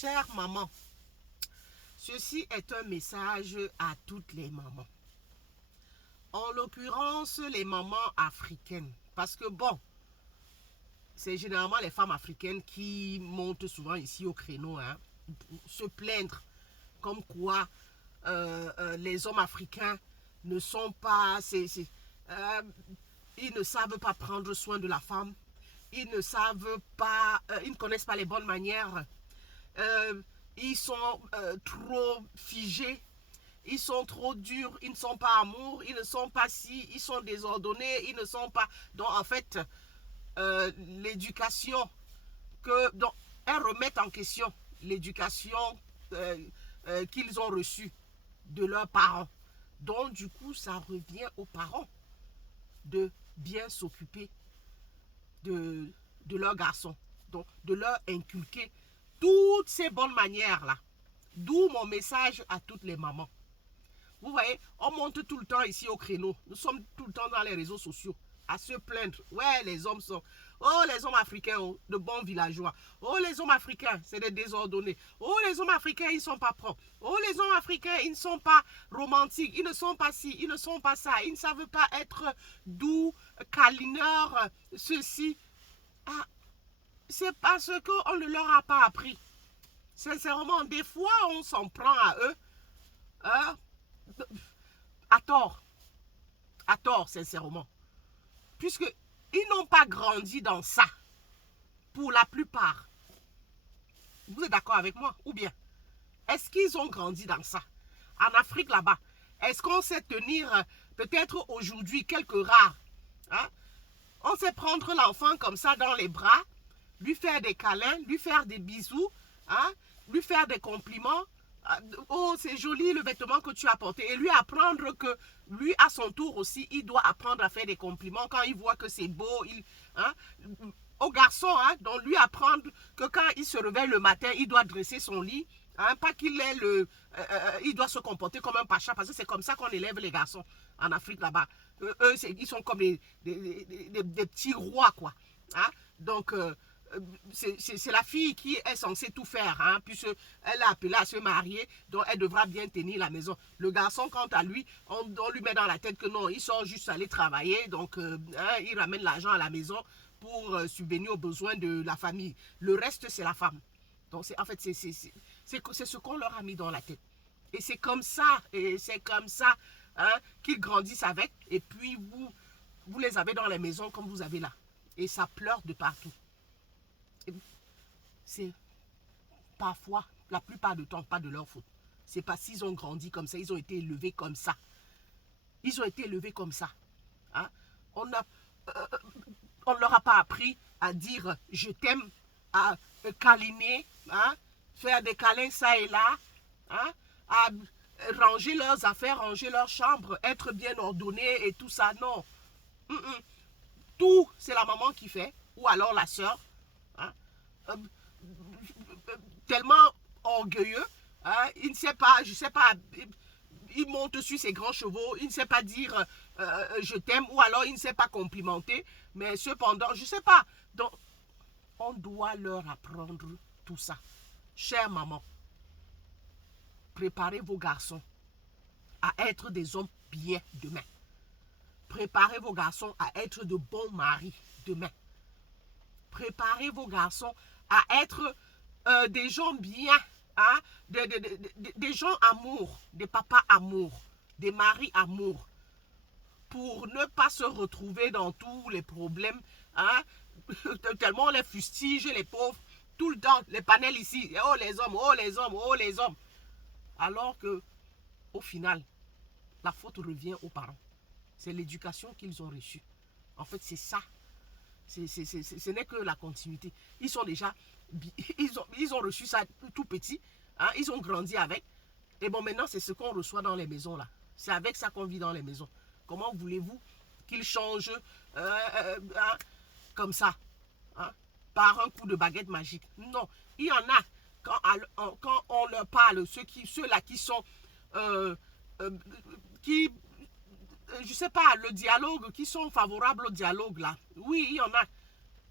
Chère maman, ceci est un message à toutes les mamans. En l'occurrence, les mamans africaines. Parce que bon, c'est généralement les femmes africaines qui montent souvent ici au créneau, pour se plaindre comme quoi les hommes africains ne sont pas... ils ne savent pas prendre soin de la femme. Ils ne savent pas... ils ne connaissent pas les bonnes manières. Ils sont trop figés, ils sont trop durs, ils ne sont pas amour, ils ne sont pas si, ils sont désordonnés, ils ne sont pas... Donc en fait, l'éducation donc elles remettent en question l'éducation qu'ils ont reçue de leurs parents. Donc du coup, ça revient aux parents de bien s'occuper de leurs garçons, donc de leur inculquer toutes ces bonnes manières-là. D'où mon message à toutes les mamans. Vous voyez, on monte tout le temps ici au créneau. Nous sommes tout le temps dans les réseaux sociaux à se plaindre. Ouais, les hommes sont... Oh, les hommes africains, oh, de bons villageois. Oh, les hommes africains, c'est des désordonnés. Oh, les hommes africains, ils ne sont pas propres. Oh, les hommes africains, ils ne sont pas romantiques. Ils ne sont pas ci, ils ne sont pas ça. Ils ne savent pas être doux, câlineurs, ceci. Ah, c'est parce qu'on ne leur a pas appris. Sincèrement, des fois, on s'en prend à eux. Hein, à tort, sincèrement. Puisqu'ils n'ont pas grandi dans ça. Pour la plupart. Vous êtes d'accord avec moi? Ou bien, est-ce qu'ils ont grandi dans ça? En Afrique, là-bas, est-ce qu'on sait tenir, peut-être aujourd'hui, quelques rares, hein? On sait prendre l'enfant comme ça dans les bras, lui faire des câlins, lui faire des bisous, hein? Lui faire des compliments. Oh, c'est joli le vêtement que tu as porté. Et lui apprendre que lui, à son tour aussi, il doit apprendre à faire des compliments quand il voit que c'est beau. Hein? Au garçon, hein, donc lui apprendre que quand il se réveille le matin, il doit dresser son lit. Hein, pas qu'il ait il doit se comporter comme un pacha, parce que c'est comme ça qu'on élève les garçons en Afrique là-bas. Eux, ils sont comme des petits rois, quoi. Hein? Donc, c'est la fille qui est censée tout faire, hein, puisqu'elle a appelé à se marier, donc elle devra bien tenir la maison. Le garçon, quant à lui, on lui met dans la tête que non, il sort juste aller travailler, donc il ramène l'argent à la maison pour subvenir aux besoins de la famille. Le reste, c'est la femme. Donc, en fait, c'est ce qu'on leur a mis dans la tête. Et c'est comme ça, hein, qu'ils grandissent avec, et puis vous les avez dans les maisons comme vous avez là. Et ça pleure de partout. C'est parfois, la plupart du temps, pas de leur faute. C'est parce qu'ils ont grandi comme ça, ils ont été élevés comme ça. Ils ont été élevés comme ça. Hein? On ne leur a pas appris à dire je t'aime, à câliner, hein? Faire des câlins ça et là, hein? À ranger leurs affaires, ranger leur chambre, être bien ordonné et tout ça. Non. Tout, c'est la maman qui fait, ou alors la soeur. Hein? Tellement orgueilleux, hein? Il ne sait pas, je sais pas, il monte sur ses grands chevaux, il ne sait pas dire je t'aime, ou alors il ne sait pas complimenter, mais cependant, je ne sais pas. Donc, on doit leur apprendre tout ça. Chère maman, préparez vos garçons à être des hommes bien demain. Préparez vos garçons à être de bons maris demain. Préparez vos garçons à être des gens bien, hein? Des gens amour, des papas amour, des maris amour, pour ne pas se retrouver dans tous les problèmes, hein? Tellement on les fustige, les pauvres, tout le temps, les panels ici, oh les hommes, oh les hommes, oh les hommes. Alors que, au final, la faute revient aux parents. C'est l'éducation qu'ils ont reçue. En fait, c'est ça. Ce n'est que la continuité. Ils sont déjà, ils ont reçu ça tout petit, hein, ils ont grandi avec. Et bon, maintenant, c'est ce qu'on reçoit dans les maisons là. C'est avec ça qu'on vit dans les maisons. Comment voulez-vous qu'ils changent hein, comme ça, hein, par un coup de baguette magique? Non, il y en a, quand on leur parle, ceux-là qui sont, qui je sais pas, le dialogue, qui sont favorables au dialogue là. Oui, il y en a.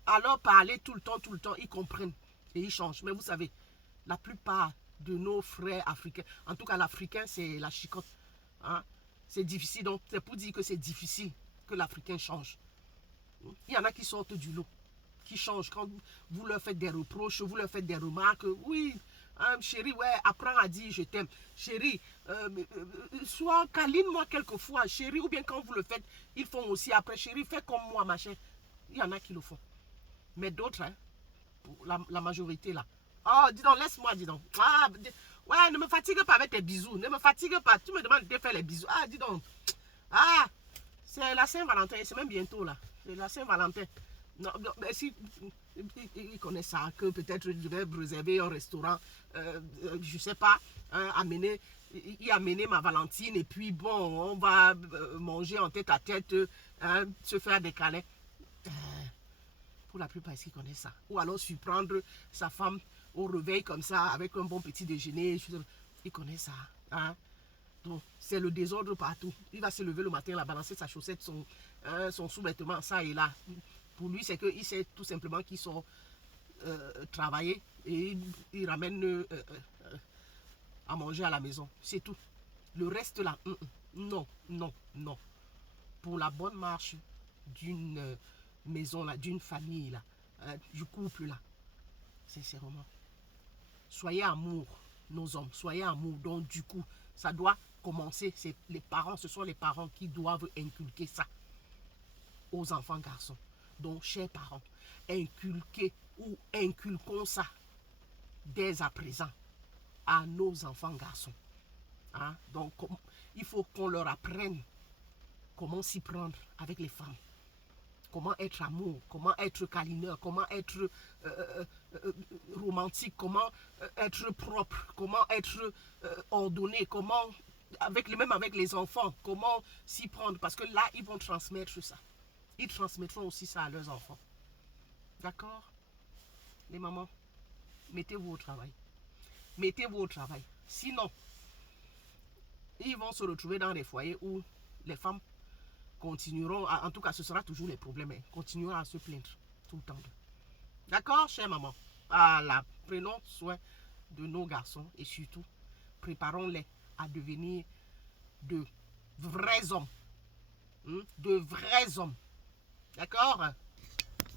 Alors parler tout le temps, ils comprennent et ils changent. Mais vous savez, La plupart de nos frères africains, en tout cas l'Africain, c'est la chicotte. Hein? C'est difficile, donc c'est pour dire que c'est difficile que l'Africain change. Il y en a qui sortent du lot, qui changent. Quand vous leur faites des reproches, vous leur faites des remarques, oui, chérie, ouais, apprends à dire je t'aime. Chérie, sois câline-moi quelquefois, chérie, ou bien quand vous le faites, ils font aussi après, chérie, fais comme moi, machin. Il y en a qui le font. Mais d'autres, hein, la majorité là. Oh, dis donc, laisse-moi, dis donc. Ah, ouais, ne me fatigue pas avec tes bisous. Ne me fatigue pas. Tu me demandes de faire les bisous. Ah, dis donc. Ah, c'est la Saint-Valentin. C'est même bientôt là. C'est la Saint-Valentin. Non, mais si ils connaissent ça, que peut-être je vais réserver un restaurant, je sais pas, amener, y amener ma Valentine et puis bon, on va manger en tête à tête, se faire des câlins. Pour la plupart, ils connaissent ça. Ou alors surprendre sa femme au réveil comme ça, avec un bon petit déjeuner. Ils connaissent ça. Hein? Donc, c'est le désordre partout. Il va se lever le matin, il va balancer sa chaussette, son sous-vêtement, ça et là. Pour lui, c'est qu'il sait tout simplement qu'il sort travailler et il ramène à manger à la maison. C'est tout. Le reste là, non, non, non. Pour la bonne marche d'une maison là, d'une famille là, du couple là, sincèrement, soyez amour, nos hommes, soyez amour. Donc du coup, ça doit commencer. C'est les parents, ce sont les parents qui doivent inculquer ça aux enfants garçons. Donc, chers parents, inculquez ou inculquons ça dès à présent à nos enfants garçons. Hein? Donc, il faut qu'on leur apprenne comment s'y prendre avec les femmes. Comment être amour, comment être câlineur, comment être romantique, comment être propre, comment être ordonné, comment, même avec les enfants, comment s'y prendre. Parce que là, ils vont transmettre ça. Ils transmettront aussi ça à leurs enfants. D'accord? Les mamans, mettez-vous au travail. Mettez-vous au travail. Sinon, ils vont se retrouver dans des foyers où les femmes continueront, en tout cas ce sera toujours les problèmes, continueront à se plaindre tout le temps. D'accord, chère maman? Voilà, prenons soin de nos garçons et surtout, préparons-les à devenir de vrais hommes. De vrais hommes. D'accord?